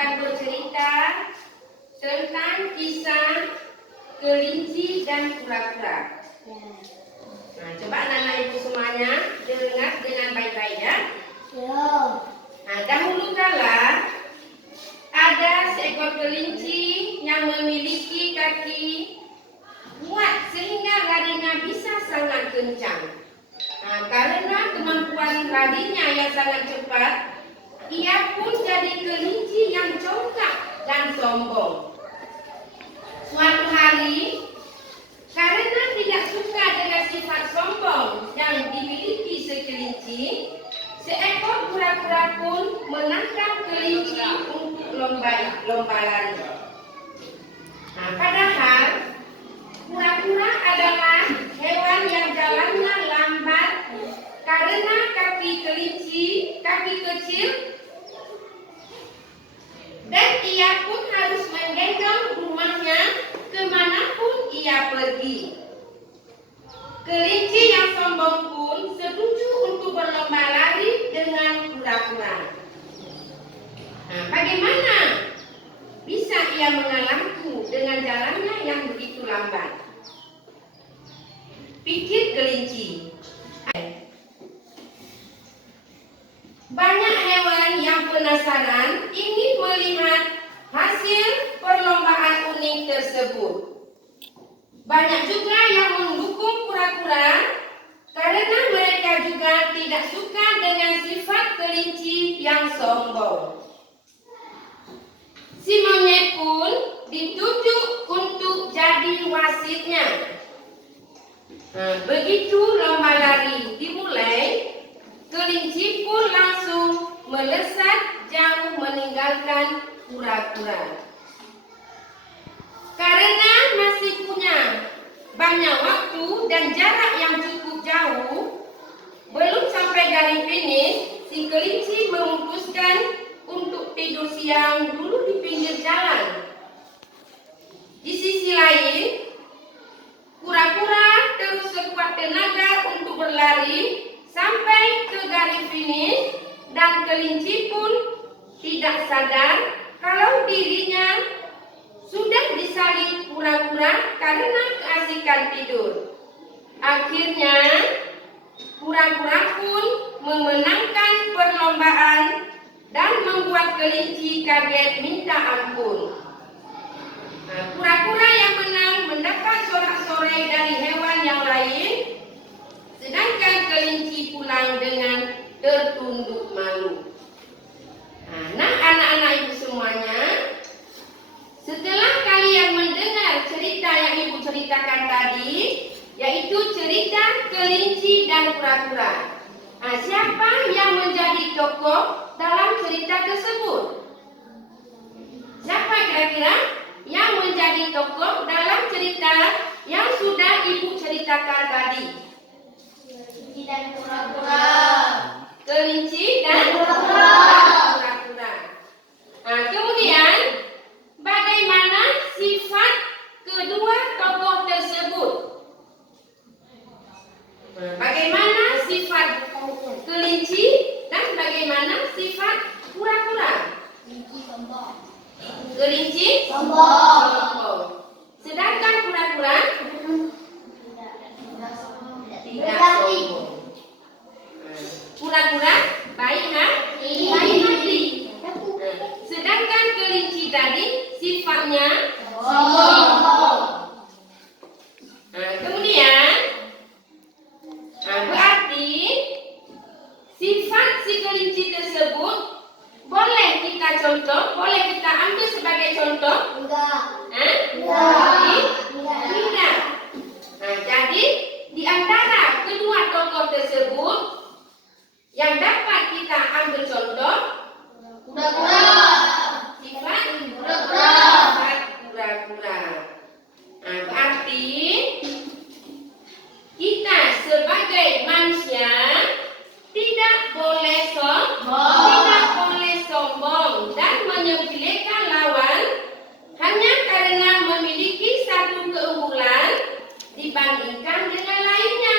akan bercerita tentang kisah kelinci dan kura-kura. Nah, coba anak-anak ibu semuanya dengar dengan baik-baik ya. Nah, dahulu kala ada seekor kelinci yang memiliki kaki kuat sehingga larinya bisa sangat kencang. Nah, karena kemampuan larinya yang sangat cepat, ia pun jadi kelinci yang congkak dan sombong. Suatu hari, karena tidak suka dengan sifat sombong yang dimiliki si kelinci, seekor kura-kura pun menangkap kelinci untuk lomba lari. Nah, padahal kura-kura adalah hewan yang jalannya lambat karena kaki kelinci, kaki kecil, dan ia pun harus menggendong rumahnya kemanapun ia pergi. Kelinci yang sombong pun setuju untuk berlomba lari dengan kura-kura. Nah, bagaimana bisa ia mengalahku dengan jalannya yang begitu lambat? Pikir kelinci. Banyak hewan yang penasaran ingin melihat hasil perlombaan unik tersebut. Banyak juga yang mendukung kura-kura karena mereka juga tidak suka dengan sifat kelinci yang sombong. Si monyet pun ditunjuk untuk jadi wasitnya. Nah, begitu lomba lari dimulai, kelinci pun langsung melesat jauh meninggalkan kura-kura. Karena masih punya banyak waktu dan jarak yang cukup jauh, belum sampai garis finish, si kelinci memutuskan untuk tidur siang dulu di pinggir jalan. Di sisi lain, kura-kura terus sekuat tenaga untuk berlari sampai ke garis finish, dan kelinci pun tidak sadar kalau dirinya sudah disalib kura-kura karena keasikan tidur. Akhirnya kura-kura pun memenangkan perlombaan dan membuat kelinci kaget minta ampun. Nah, kura-kura yang menang mendapat sorak-sorai dari hewan yang lain, sedangkan kelinci pulang dengan tertunduk malu. Nah, anak-anak ibu semuanya, setelah kalian mendengar cerita yang ibu ceritakan tadi, yaitu cerita kelinci dan kura-kura. Nah, siapa yang menjadi tokoh dalam cerita tersebut? Siapa kira-kira yang menjadi tokoh dalam cerita yang sudah ibu ceritakan tadi? Kelinci dan kura-kura. Kelinci dan kura-kura. Nah, kemudian bagaimana sifat kedua tokoh tersebut? Bagaimana sifat kelinci dan bagaimana sifat kura-kura? Kelinci sombong. Kelinci Sombong. Sedangkan kura-kura Tidak sombong. tidak sombong. Kura-kura baik hati. Baik hati. Sedangkan kelinci tadi sifatnya sombong. Nah, kemudian berarti sifat si kelinci tersebut boleh kita contoh, boleh kita ambil sebagai contoh? Enggak. Tidak. Nah, jadi di antara kedua tokoh tersebut yang dapat kita ambil contoh, Kura-kura. sifat Kura-kura. kura-kura. Nah, berarti kita sebagai manusia tidak boleh sombong dan menyepelekan lawan hanya karena memiliki satu keunggulan dibandingkan dengan lainnya.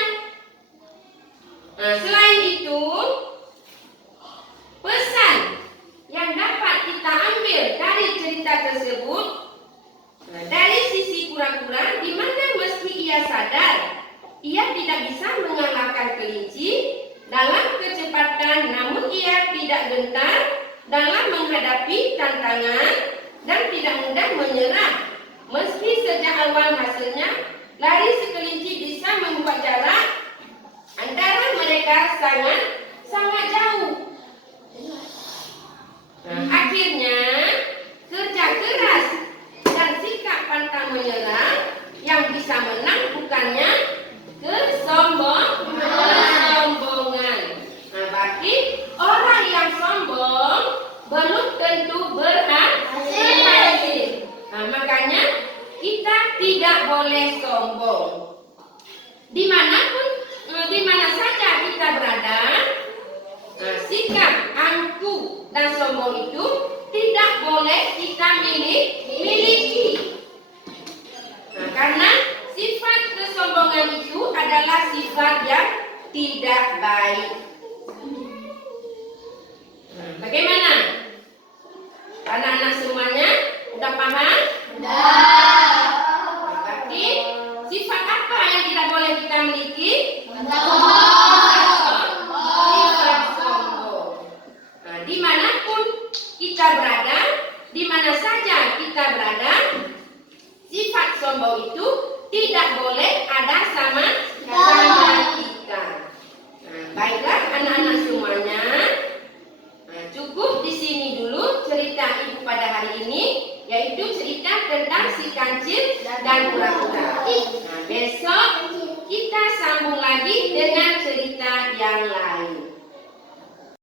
Nah, selain itu, pesan yang dapat kita ambil ia sadar ia tidak bisa mengalahkan kelinci dalam kecepatan, namun ia tidak gentar dalam menghadapi tantangan dan tidak mudah menyerah. Meski sejak awal hasilnya lari si kelinci bisa membuat jarak antara mereka sangat jauh. Akhirnya kerja keras dan sikap pantang menyerah yang bisa menang, bukannya kesombongan. Bagi orang yang sombong belum tentu berhasil. Makanya kita tidak boleh sombong. Di mana saja kita berada, sikap angkuh dan sombong itu tidak boleh kita miliki. Karena sifat kesombongan itu adalah sifat yang tidak baik. Bagaimana? Anak-anak semuanya udah paham? Udah. Berarti sifat apa yang tidak boleh kita miliki? Sifat sombong. Dimanapun kita berada, di mana saja kita berada, sifat sombong itu tidak boleh ada sama kita. Baiklah anak-anak semuanya, cukup di sini dulu cerita ibu pada hari ini, yaitu cerita tentang si kancil dan kura-kura. Besok kita sambung lagi dengan cerita yang lain.